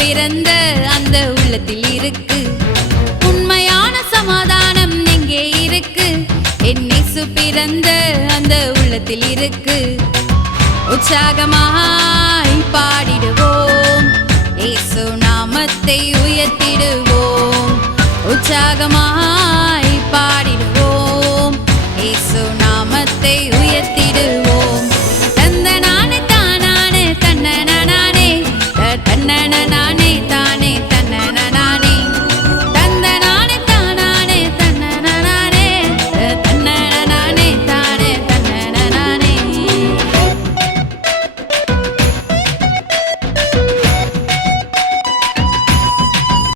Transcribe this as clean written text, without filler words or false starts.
பிறந்த அந்த உள்ளத்தில் இருக்கு. உண்மையான சமாதானம் எங்கே இருக்கு? என் இயேசு பிறந்த அந்த உள்ளத்தில் இருக்கு. உற்சாகமாய் பாடிடுவோம், இயேசு நாமத்தை உயர்த்திடுவோம். உற்சாகமாய் பாடிடுவோம், இயேசு நாமத்தை உயர்த்திடுவோம்.